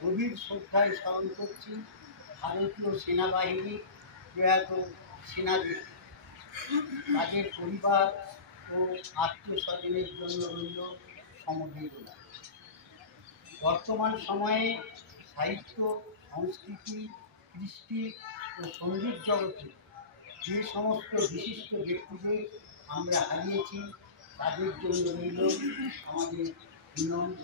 গভীর শ্রদ্ধায় স্মরণ করছি ভারতীয় সেনাবাহিনী প্রয়াত সেনাদের। তাদের পরিবার ও আত্মীয় স্বজনের জন্য রইল সমবেদনা। বর্তমান সময়ে সাহিত্য, সংস্কৃতি, কৃষ্টি ও সঙ্গীত জগতে যে সমস্ত বিশিষ্ট ব্যক্তিদের আমরা হারিয়েছি তাদের জন্য রইল আমাদের বিনম্র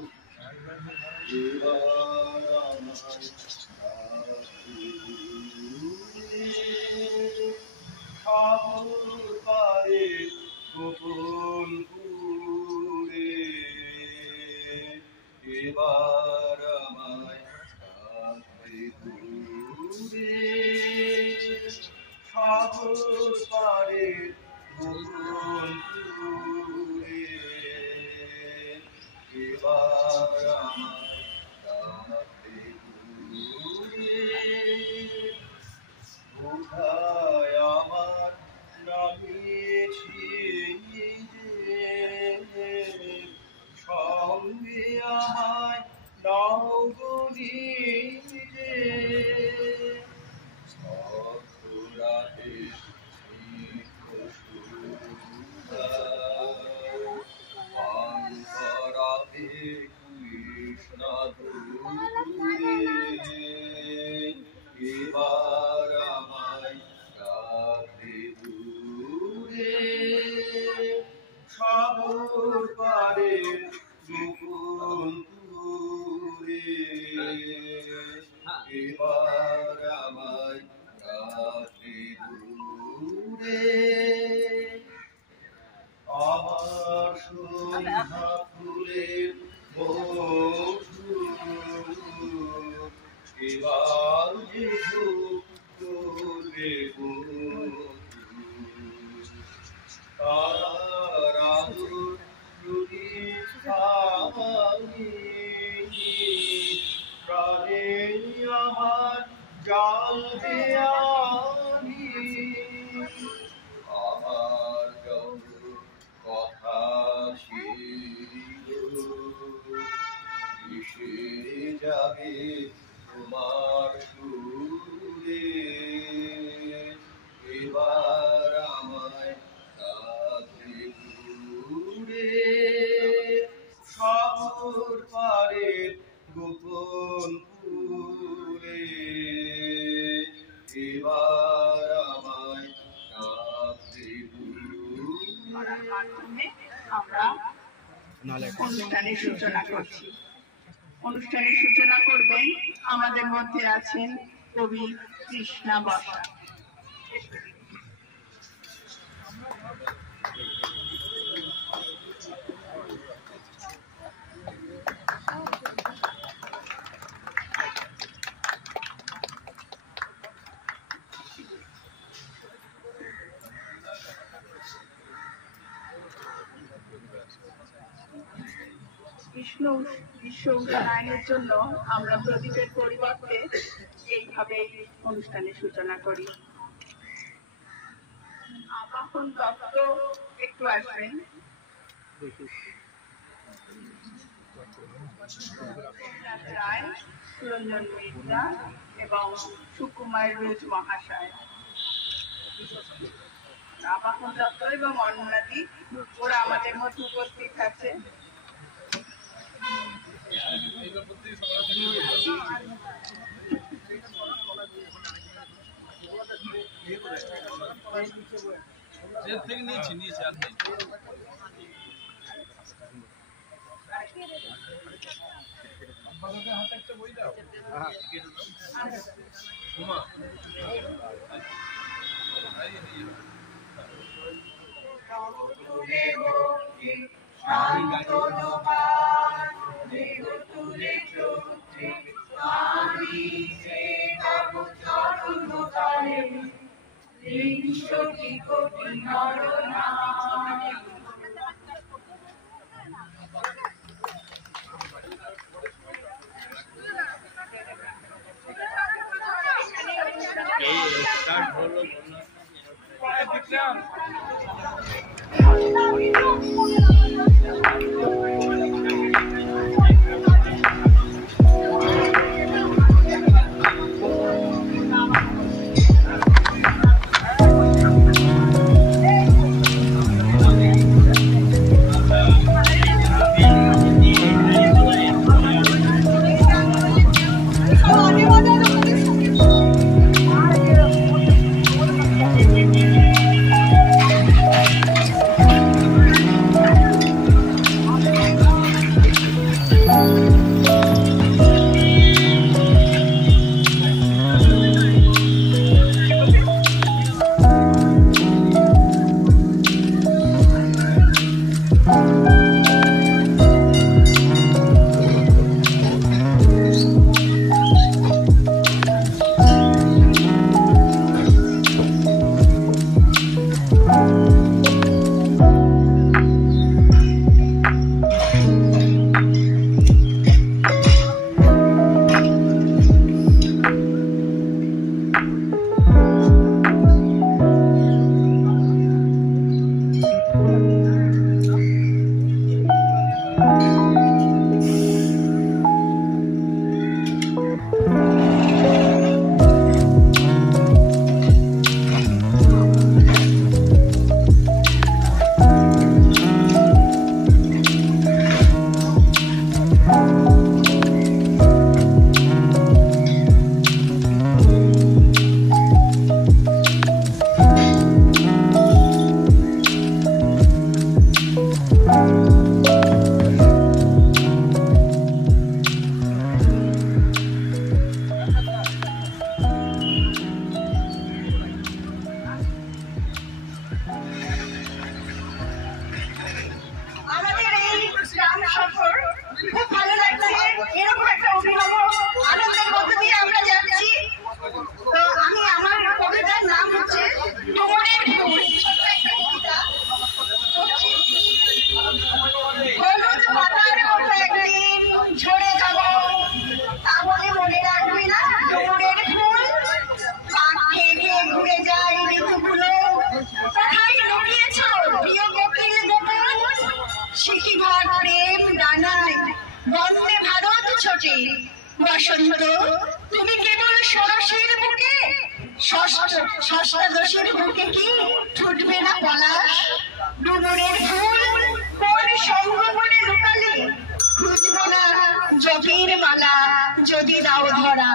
অনুষ্ঠানের সূচনা করছি। অনুষ্ঠানের সূচনা করবেন আমাদের মধ্যে আছেন কবি কৃষ্ণা বসা। বিশ্ব উন্নয়নের জন্য আমরা প্রদীপের পরিবর্তে এইভাবে অনুষ্ঠানের সূচনা করি। আবাহন দত্ত একটু আসবেন। রায়, সুরঞ্জন মির্জা এবং সুকুমার রোজ মহাশয়। আবাহন দত্ত এবং অন্যদি ওরা আমাদের মধ্যে উপস্থিত আছে। বসন্ত তুমি কেবল ষোড়শীর বুকে ষষ্ঠদশীর বুকে কি ছুটবে না পলাশ? ডুমুরের ফুল কোন সংগমনে লুকালে খুঁজবো না জপের মালা যদি দাও ধরা।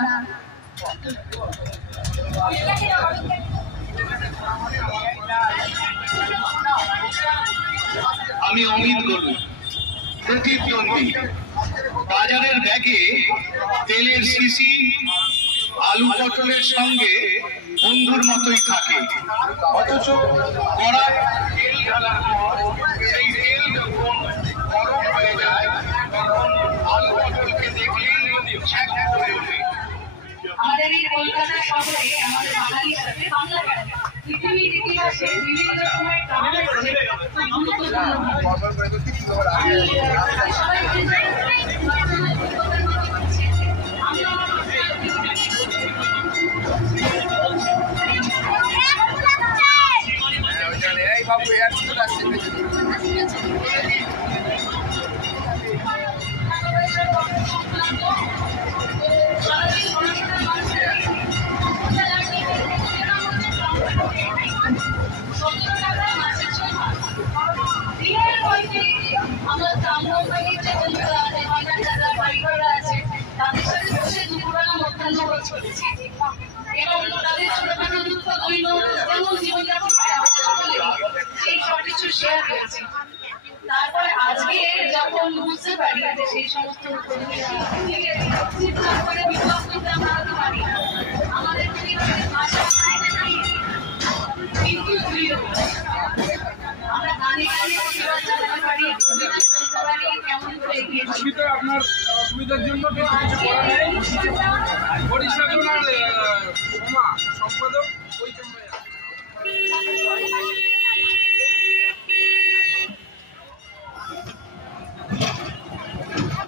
আমি অমিত গরু, প্রতিদ্বন্দ্বী। বাজারের ব্যাগে তেলের শিশি আলু পটলের সঙ্গে বন্ধুর মতোই থাকে, অথচ কড়ায় তেল ঢালার পর সেই তেল যখন গরম হয়ে যায় তখন আলু পটলকে দেখলেই ছ্যাঁক করে ওঠে। আমাদের এই কলকাতা শহরে আমাদের বাঙালির সাথে বাংলা ভাষা পৃথিবীর ইতিহাসে বিভিন্ন সময় আমার গ্রামবাড়ির যে বন্ধুরা আছে বাড়িঘররা আছে তাদের সাথে বসে দুপুরবেলা মধ্যাহ্ন ভোজ করেছি এবং তাদের ছোটখাটো দুঃখ দৈন্য যেমন জীবনযাপন সেই সব কিছু শেয়ার করেছি। তারপরে আজকে যখন বুঝতে পারি যে সেই সমস্ত করে বিপদ করতে আমরা হতে পারি না, আমাদের পরিবারের ভাষা কিন্তু আমরা গানে গানে পরিবার চালাতে পারি, কেমন করে এগিয়ে আপনার অসুবিধার জন্য কিছু করা নেই। সম্পাদক